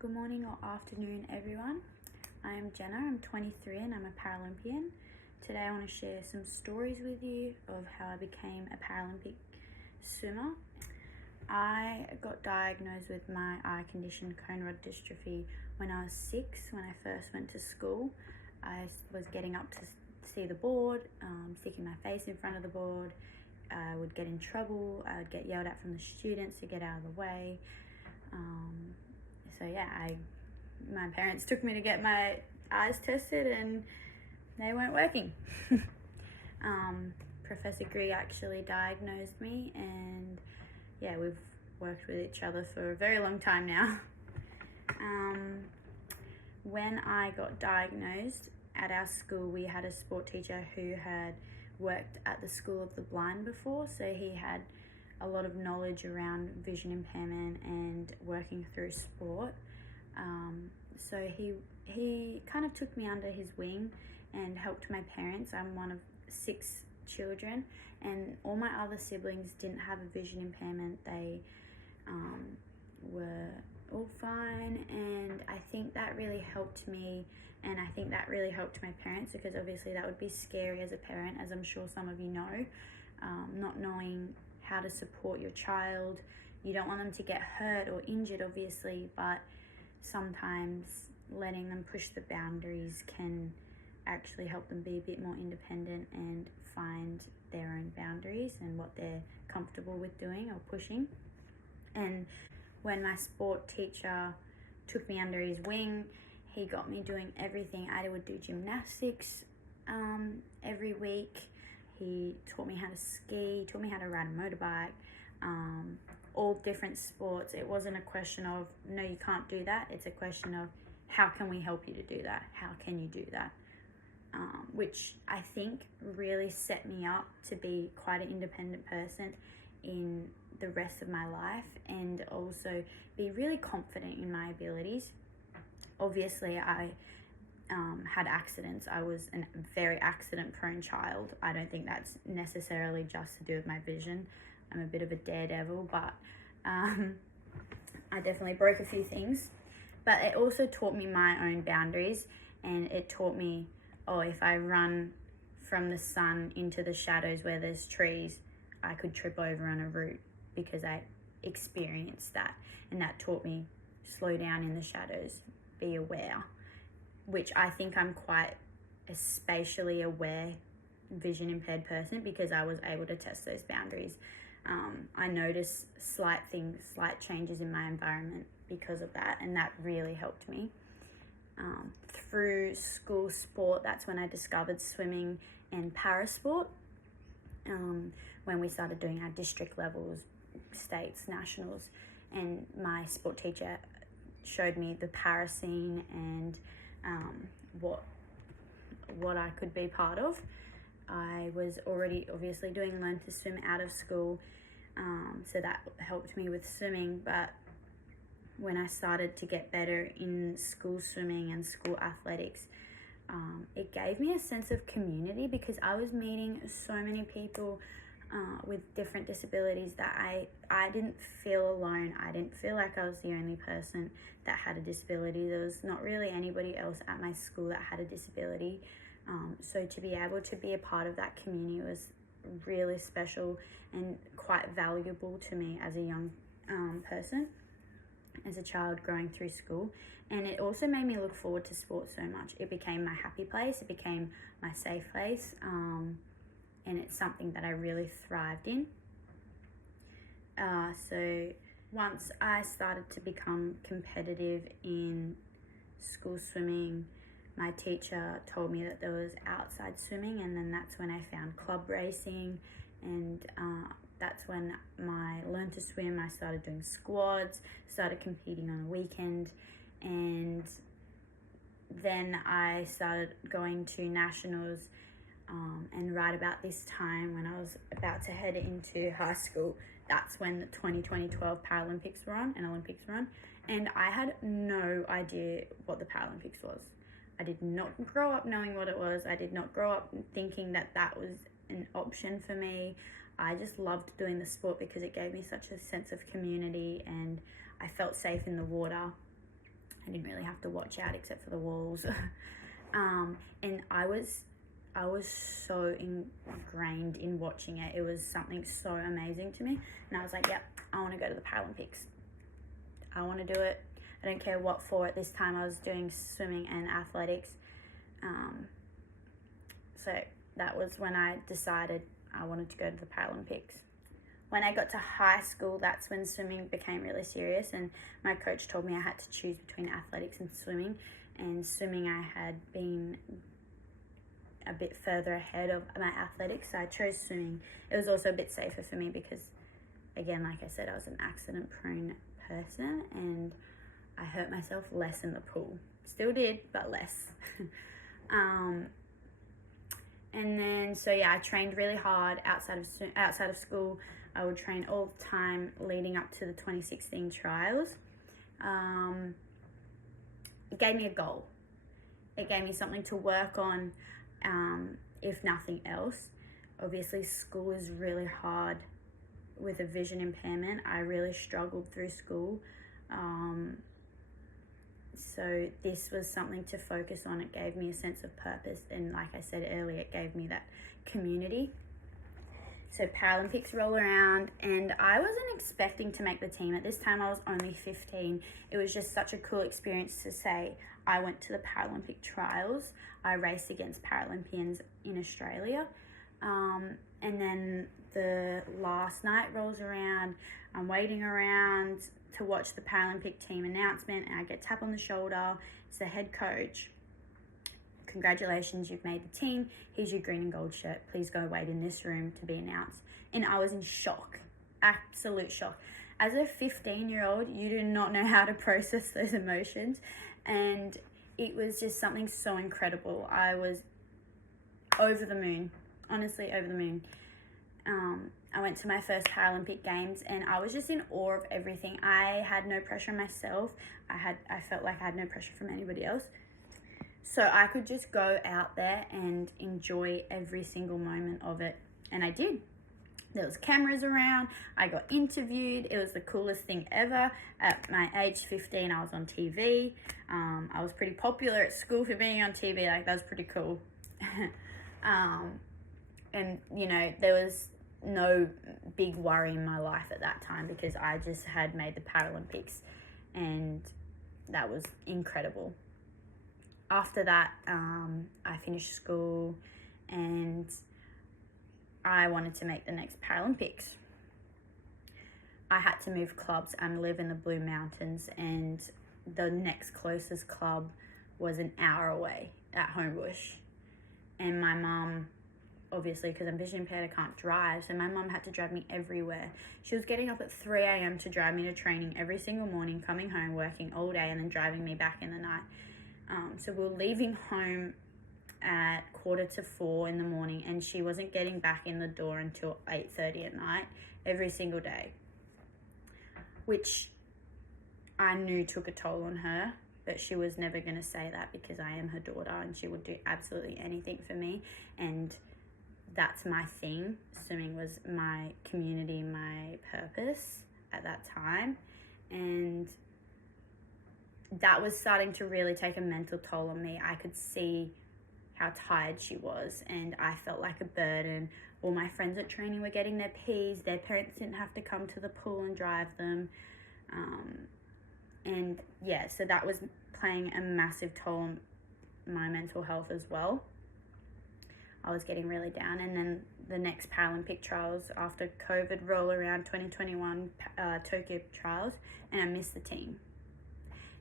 Good morning or afternoon, everyone. I'm Jenna, I'm 23 and I'm a Paralympian. Today I want to share some stories with you of how I became a Paralympic swimmer. I got diagnosed with my eye condition, cone rod dystrophy, when I was 6. When I first went to school, I was getting up to see the board, sticking my face in front of the board. I would get in trouble. I would get yelled at from the students to get out of the way. My parents took me to get my eyes tested and they weren't working. Professor Gree actually diagnosed me, and we've worked with each other for a very long time now. When I got diagnosed, at our school we had a sport teacher who had worked at the School of the Blind before, so he had a lot of knowledge around vision impairment and working through sport. So he kind of took me under his wing and helped my parents. I'm one of 6 children, and all my other siblings didn't have a vision impairment. They were all fine, and I think that really helped me, and I think that really helped my parents, because obviously that would be scary as a parent, as I'm sure some of you know, not knowing how to support your child. You don't want them to get hurt or injured, obviously, but sometimes letting them push the boundaries can actually help them be a bit more independent and find their own boundaries and what they're comfortable with doing or pushing. And when my sport teacher took me under his wing, he got me doing everything. I would do gymnastics every week. He taught me how to ski, taught me how to ride a motorbike, all different sports. It wasn't a question of, no, you can't do that. It's a question of, how can we help you to do that? How can you do that? Which I think really set me up to be quite an independent person in the rest of my life, and also be really confident in my abilities. Obviously, I had accidents. I was a very accident-prone child. I don't think that's necessarily just to do with my vision. I'm a bit of a daredevil, but I definitely broke a few things. But it also taught me my own boundaries, and it taught me, if I run from the sun into the shadows where there's trees, I could trip over on a root, because I experienced that, and that taught me slow down in the shadows, be aware, which I think I'm quite a spatially aware vision impaired person, because I was able to test those boundaries. I noticed slight changes in my environment because of that, and that really helped me. Through school sport, that's when I discovered swimming and parasport. When we started doing our district levels, states, nationals, and my sport teacher showed me the para scene and what I could be part of. I was already obviously doing Learn to Swim out of school, so that helped me with swimming. But when I started to get better in school swimming and school athletics, it gave me a sense of community, because I was meeting so many people with different disabilities that I didn't feel alone. I didn't feel like I was the only person that had a disability. There was not really anybody else at my school that had a disability. So to be able to be a part of that community was really special and quite valuable to me as a young person, as a child growing through school. And it also made me look forward to sport so much. It became my happy place, it became my safe place, and it's something that I really thrived in. So once I started to become competitive in school swimming, my teacher told me that there was outside swimming, and then that's when I found club racing, and that's when I learned to swim. I started doing squads, started competing on a weekend, and then I started going to nationals, and right about this time, when I was about to head into high school, that's when the 2012 Paralympics were on and Olympics were on, and I had no idea what the Paralympics was. I did not grow up knowing what it was. I did not grow up thinking that that was an option for me. I just loved doing the sport because it gave me such a sense of community, and I felt safe in the water. I didn't really have to watch out except for the walls. And I was so ingrained in watching it. It was something so amazing to me. And I was like, yep, I want to go to the Paralympics. I want to do it. I don't care what for. At this time I was doing swimming and athletics. So that was when I decided I wanted to go to the Paralympics. When I got to high school, that's when swimming became really serious, and my coach told me I had to choose between athletics and swimming. And swimming, I had been a bit further ahead of my athletics, so I chose swimming. It was also a bit safer for me because, again, like I said, I was an accident-prone person, and I hurt myself less in the pool. Still did, but less. And then, so yeah, I trained really hard outside of school. I would train all the time leading up to the 2016 trials. It gave me a goal. It gave me something to work on, if nothing else. Obviously, school is really hard with a vision impairment. I really struggled through school. So this was something to focus on. It gave me a sense of purpose, and like I said earlier, it gave me that community. So Paralympics roll around, and I wasn't expecting to make the team. At this time I was only 15. It was just such a cool experience to say I went to the Paralympic trials. I raced against Paralympians in Australia. And then the last night rolls around. I'm waiting around to watch the Paralympic team announcement, and I get tapped on the shoulder. It's the head coach. Congratulations, you've made the team. Here's your green and gold shirt. Please go wait in this room to be announced. And I was in shock, absolute shock. As a 15-year-old, you do not know how to process those emotions. And it was just something so incredible. I was over the moon, honestly over the moon. I went to my first Paralympic Games, and I was just in awe of everything. I had no pressure on myself. I felt like I had no pressure from anybody else. So I could just go out there and enjoy every single moment of it. And I did. There was cameras around. I got interviewed. It was the coolest thing ever. At my age 15, I was on TV. I was pretty popular at school for being on TV. Like, that was pretty cool. And, you know, there was no big worry in my life at that time because I just had made the Paralympics, and that was incredible. After that, I finished school and I wanted to make the next Paralympics. I had to move clubs and live in the Blue Mountains, and the next closest club was an hour away at Homebush. And my mum, obviously, because I'm vision impaired, I can't drive, so my mum had to drive me everywhere. She was getting up at 3 a.m. to drive me to training every single morning, coming home, working all day, and then driving me back in the night. So we were leaving home at 3:45 in the morning, and she wasn't getting back in the door until 8:30 at night every single day, which I knew took a toll on her, but she was never going to say that because I am her daughter and she would do absolutely anything for me. And that's my thing. Swimming was my community, my purpose at that time. And that was starting to really take a mental toll on me. I could see how tired she was, and I felt like a burden. All my friends at training were getting their Ps. Their parents didn't have to come to the pool and drive them. And yeah, so that was playing a massive toll on my mental health as well. I was getting really down. And then the next Paralympic trials after COVID roll around, 2021 Tokyo trials, and I missed the team.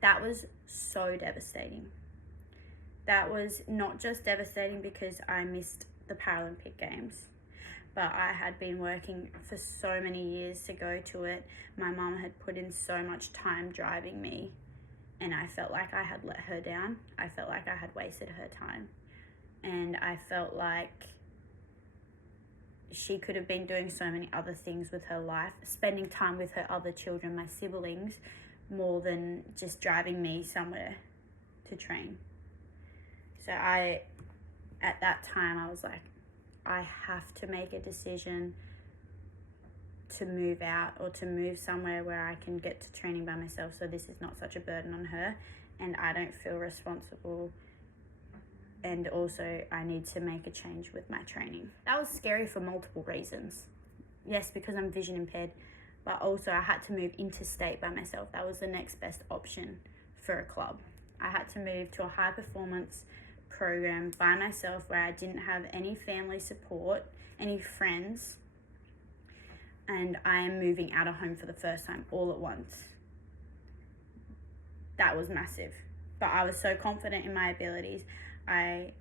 That was so devastating. That was not just devastating because I missed the Paralympic Games, but I had been working for so many years to go to it. My mum had put in so much time driving me, and I felt like I had let her down. I felt like I had wasted her time, and I felt like she could have been doing so many other things with her life, spending time with her other children, my siblings, more than just driving me somewhere to train. So at that time, I was like, I have to make a decision to move out or to move somewhere where I can get to training by myself, so this is not such a burden on her. and I don't feel responsible, and also I need to make a change with my training. That was scary for multiple reasons. Yes, because I'm vision impaired, but also I had to move interstate by myself. That was the next best option for a club. I had to move to a high performance program by myself where I didn't have any family support, any friends, and I am moving out of home for the first time all at once. That was massive, but I was so confident in my abilities. I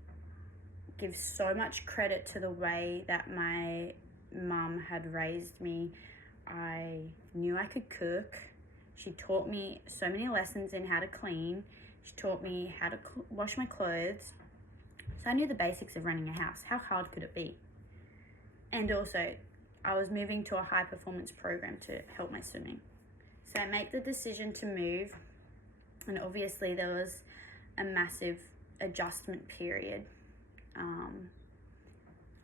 give so much credit to the way that my mum had raised me. I knew I could cook. She taught me so many lessons in how to clean. She taught me how to wash my clothes. So I knew the basics of running a house. How hard could it be? And also, I was moving to a high performance program to help my swimming. So I made the decision to move, and obviously there was a massive adjustment period.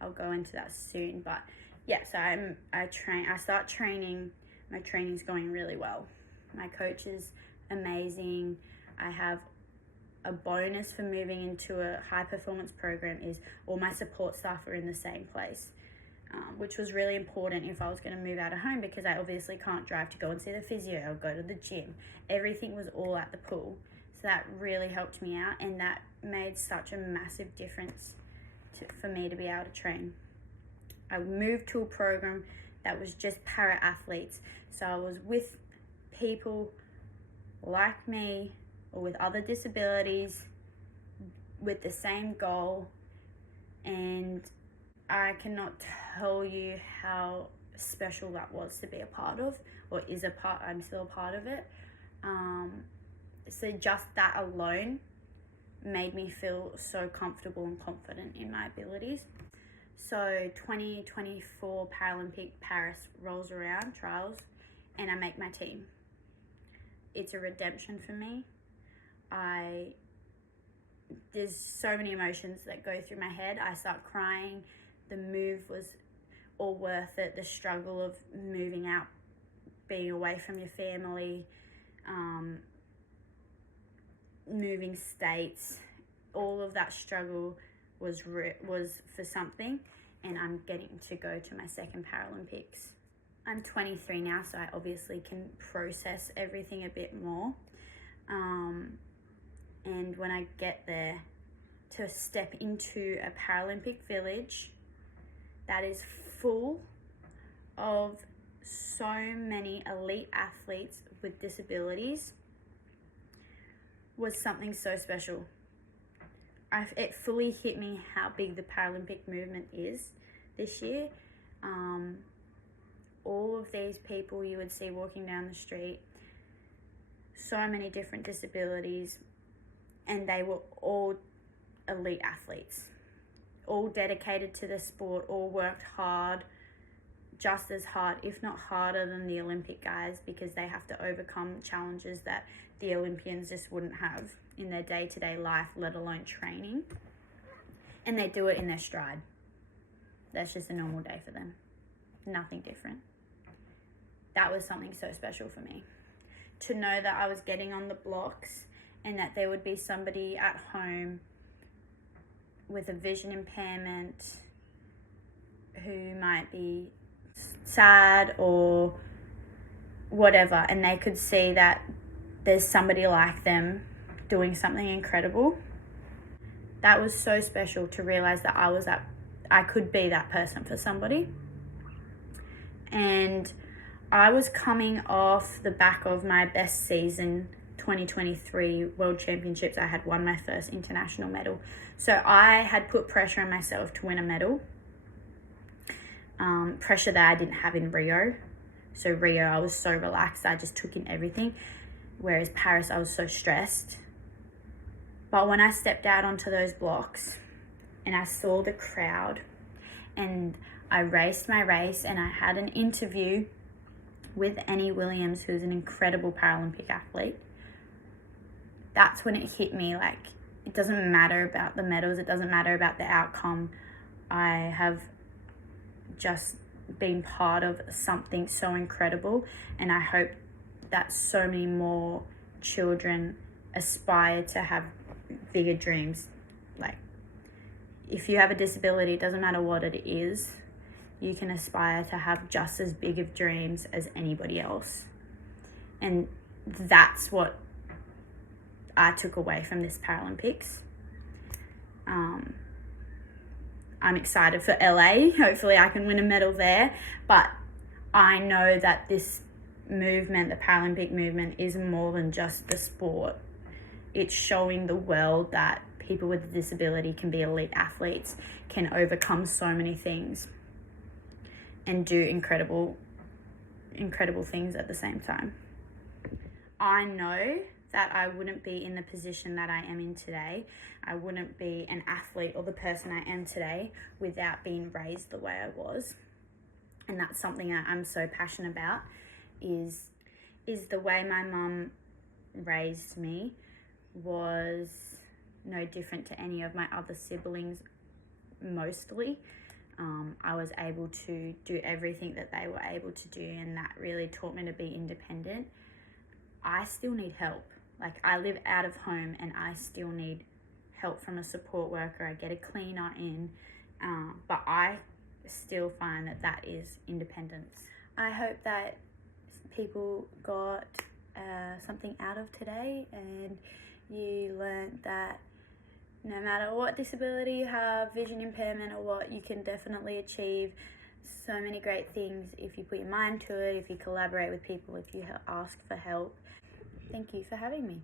I'll go into that soon, but yeah, so I start training. My training's going really well. My coach is amazing. I have a bonus for moving into a high performance program is all my support staff are in the same place, which was really important if I was going to move out of home, because I obviously can't drive to go and see the physio or go to the gym. Everything was all at the pool. So that really helped me out, and that made such a massive difference for me to be able to train. I moved to a program that was just para athletes. So I was with people like me or with other disabilities with the same goal, and I cannot tell you how special that was to be a part of, or is a part. I'm still a part of it. So just that alone made me feel so comfortable and confident in my abilities. So 2024 Paralympic Paris rolls around, trials, and I make my team. It's a redemption for me. There's so many emotions that go through my head. I start crying. The move was all worth it. The struggle of moving out, being away from your family, moving states, all of that struggle was for something, and I'm getting to go to my second Paralympics. I'm 23 now, so I obviously can process everything a bit more. And when I get there, to step into a Paralympic village that is full of so many elite athletes with disabilities was something so special. It fully hit me how big the Paralympic movement is this year. All of these people you would see walking down the street, so many different disabilities, and they were all elite athletes, all dedicated to the sport, all worked hard, just as hard, if not harder than the Olympic guys, because they have to overcome challenges that the Olympians just wouldn't have in their day-to-day life, let alone training. And they do it in their stride. That's just a normal day for them. Nothing different. That was something so special for me. To know that I was getting on the blocks and that there would be somebody at home with a vision impairment who might be sad or whatever, and they could see that there's somebody like them doing something incredible. That was so special, to realize that I could be that person for somebody. And I was coming off the back of my best season, 2023 World Championships. I had won my first international medal. So I had put pressure on myself to win a medal. Pressure that I didn't have in Rio. So Rio, I was so relaxed. I just took in everything. Whereas Paris, I was so stressed. But when I stepped out onto those blocks and I saw the crowd and I raced my race and I had an interview with Annie Williams, who's an incredible Paralympic athlete, that's when it hit me. Like, it doesn't matter about the medals. It doesn't matter about the outcome. I have just been part of something so incredible, and I hope that so many more children aspire to have bigger dreams. Like, if you have a disability, it doesn't matter what it is, you can aspire to have just as big of dreams as anybody else. And that's what I took away from this Paralympics. I'm excited for LA. Hopefully I can win a medal there. But I know that this movement, the Paralympic movement, is more than just the sport. It's showing the world that people with a disability can be elite athletes, can overcome so many things, and do incredible things at the same time. I know that I wouldn't be in the position that I am in today. I wouldn't be an athlete or the person I am today without being raised the way I was. And that's something that I'm so passionate about, is the way my mum raised me was no different to any of my other siblings, mostly. I was able to do everything that they were able to do, and that really taught me to be independent. I still need help. Like, I live out of home and I still need help from a support worker. I get a cleaner in, but I still find that is independence. I hope that people got something out of today, and you learned that no matter what disability you have, vision impairment or what, you can definitely achieve so many great things if you put your mind to it, if you collaborate with people, if you ask for help. Thank you for having me.